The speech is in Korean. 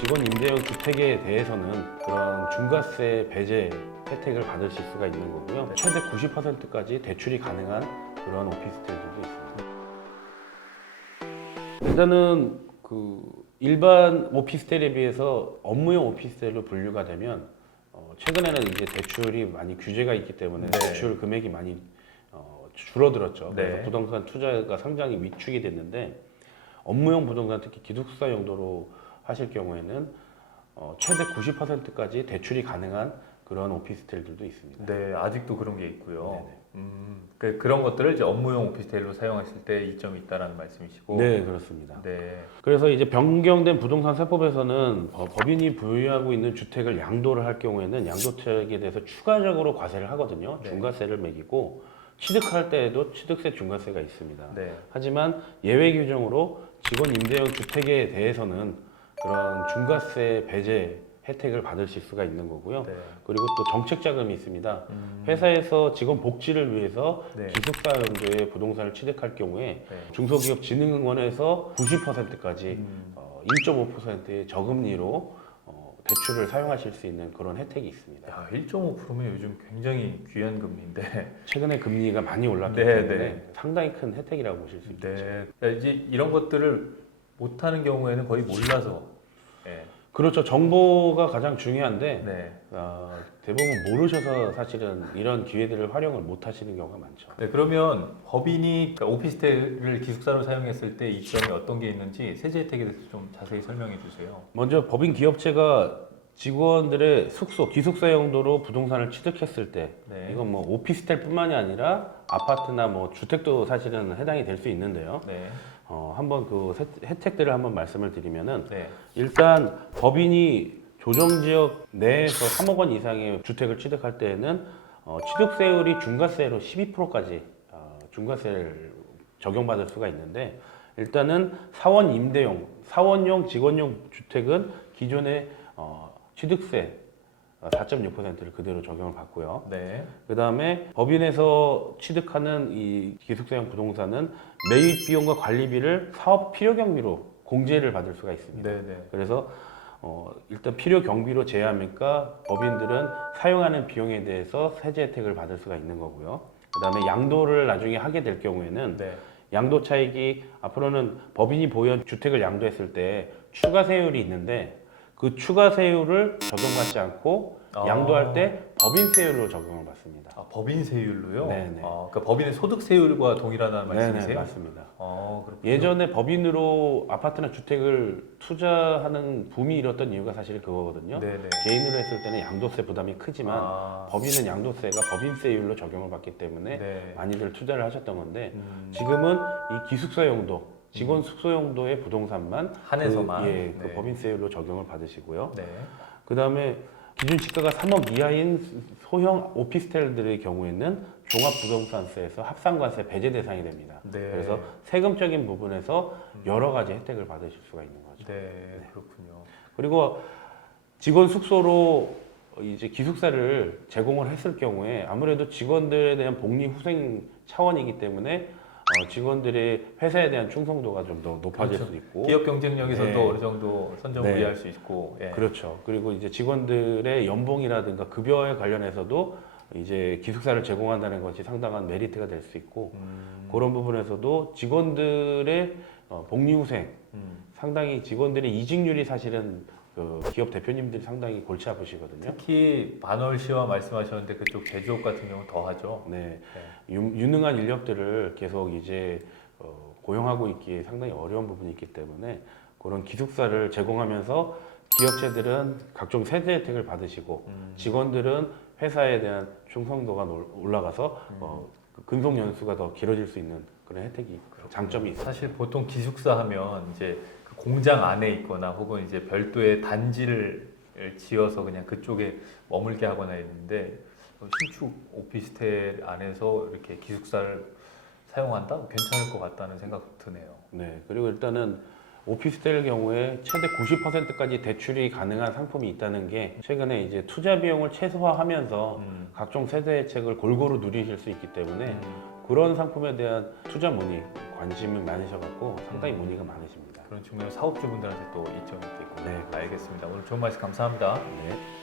직원 임대형 주택에 대해서는 그런 중과세 배제 혜택을 받으실 수가 있는 거고요. 최대 90%까지 대출이 가능한 그런 오피스텔들도 있습니다. 일단은 그 일반 오피스텔에 비해서 업무용 오피스텔로 분류가 되면 최근에는 이제 대출이 많이 규제가 있기 때문에 네. 대출 금액이 많이 줄어들었죠. 네. 그래서 부동산 투자가 상당히 위축이 됐는데 업무용 부동산 특히 기숙사 용도로 하실 경우에는 최대 90%까지 대출이 가능한 그런 오피스텔들도 있습니다. 네, 아직도 그런 게 있고요. 네네. 그런 것들을 이제 업무용 오피스텔로 사용하실 때 이점이 있다라는 말씀이시고. 네, 그렇습니다. 네. 그래서 이제 변경된 부동산 세법에서는 법인이 보유하고 있는 주택을 양도를 할 경우에는 양도택에 대해서 추가적으로 과세를 하거든요. 네. 중과세를 매기고 취득할 때에도 취득세 중과세가 있습니다. 네. 하지만 예외 규정으로 직원 임대형 주택에 대해서는 그런 중과세 배제 혜택을 받으실 수가 있는 거고요. 네. 그리고 또 정책 자금이 있습니다. 회사에서 직원 복지를 위해서 네. 기숙사 용도의 부동산을 취득할 경우에 네. 중소기업진흥원에서 90%까지 1.5%의 저금리로 대출을 사용하실 수 있는 그런 혜택이 있습니다. 야, 1.5%면 요즘 굉장히 귀한 금리인데. 최근에 금리가 많이 올랐기 네, 때문에 네. 상당히 큰 혜택이라고 보실 수 있겠죠. 네. 그러니까 이제 이런 것들을 못하는 경우에는 거의 몰라서. 네. 그렇죠. 정보가 가장 중요한데 네. 대부분 모르셔서 사실은 이런 기회들을 활용을 못 하시는 경우가 많죠. 네, 그러면 법인이 그러니까 오피스텔을 기숙사로 사용했을 때 이점이 어떤 게 있는지 세제 혜택에 대해서 좀 자세히 설명해 주세요. 먼저 법인 기업체가 직원들의 숙소, 기숙사 용도로 부동산을 취득했을 때 네. 이건 뭐 오피스텔뿐만이 아니라 아파트나 뭐 주택도 사실은 해당이 될 수 있는데요. 네. 한번 그 혜택들을 한번 말씀을 드리면은 네. 일단 법인이 조정지역 내에서 3억 원 이상의 주택을 취득할 때에는 취득세율이 중과세로 12%까지 중과세를 적용받을 수가 있는데 일단은 사원 임대용, 사원용, 직원용 주택은 기존의 취득세 4.6%를 그대로 적용을 받고요. 네. 그 다음에 법인에서 취득하는 이 기숙사용 부동산은 매입 비용과 관리비를 사업 필요 경비로 공제를 받을 수가 있습니다. 네, 네. 그래서 일단 필요 경비로 제외하니까 법인들은 사용하는 비용에 대해서 세제 혜택을 받을 수가 있는 거고요. 그 다음에 양도를 나중에 하게 될 경우에는 네. 양도 차익이 앞으로는 법인이 보유한 주택을 양도했을 때 추가 세율이 있는데 그 추가 세율을 적용받지 않고 양도할 때 법인세율로 적용을 받습니다. 법인세율로요? 네네. 그러니까 법인의 소득세율과 동일하다는 말씀이세요? 네네, 맞습니다. 그렇군요. 예전에 법인으로 아파트나 주택을 투자하는 붐이 일었던 이유가 사실 그거거든요. 네네. 개인으로 했을 때는 양도세 부담이 크지만 법인은 양도세가 법인세율로 적용을 받기 때문에 네. 많이들 투자를 하셨던 건데 지금은 이 기숙사 용도, 직원 숙소 용도의 부동산만 한해서만. 그 네. 법인세율로 적용을 받으시고요. 네. 그 다음에 기준 시가가 3억 이하인 소형 오피스텔들의 경우에는 종합부동산세에서 합산과세 배제 대상이 됩니다. 네. 그래서 세금적인 부분에서 여러 가지 혜택을 받으실 수가 있는 거죠. 네, 그렇군요. 그리고 직원 숙소로 이제 기숙사를 제공을 했을 경우에 아무래도 직원들에 대한 복리 후생 차원이기 때문에 직원들의 회사에 대한 충성도가 좀 더 높아질 그렇죠. 수 있고 기업 경쟁력에서도 네. 어느 정도 선점우리할 수 있고. 예. 그렇죠. 그리고 이제 직원들의 연봉이라든가 급여에 관련해서도 이제 기숙사를 제공한다는 것이 상당한 메리트가 될 수 있고 그런 부분에서도 직원들의 복리후생 상당히 직원들의 이직률이 사실은 그 기업 대표님들이 상당히 골치 아프시거든요. 특히 반월시와 말씀하셨는데 그쪽 제조업 같은 경우는 더 하죠. 네, 유능한 인력들을 계속 이제 고용하고 있기에 상당히 어려운 부분이 있기 때문에 그런 기숙사를 제공하면서 기업체들은 각종 세제 혜택을 받으시고 직원들은 회사에 대한 충성도가 올라가서 근속 연수가 더 길어질 수 있는 그런 혜택이 장점이 있어요. 사실 보통 기숙사 하면 이제 그 공장 안에 있거나 혹은 이제 별도의 단지를 지어서 그냥 그쪽에 머물게 하거나 있는데 신축 오피스텔 안에서 이렇게 기숙사를 사용한다? 괜찮을 것 같다는 생각 드네요. 네, 그리고 일단은 오피스텔 경우에 최대 90%까지 대출이 가능한 상품이 있다는 게 최근에 이제 투자 비용을 최소화하면서 각종 세대 혜택을 골고루 누리실 수 있기 때문에 그런 상품에 대한 투자 문의 관심이 많으셔갖고 상당히 문의가 많으십니다. 그런 측면에서 사업주분들한테 또 이점이 있겠고. 네. 알겠습니다. 오늘 좋은 말씀 감사합니다. 네.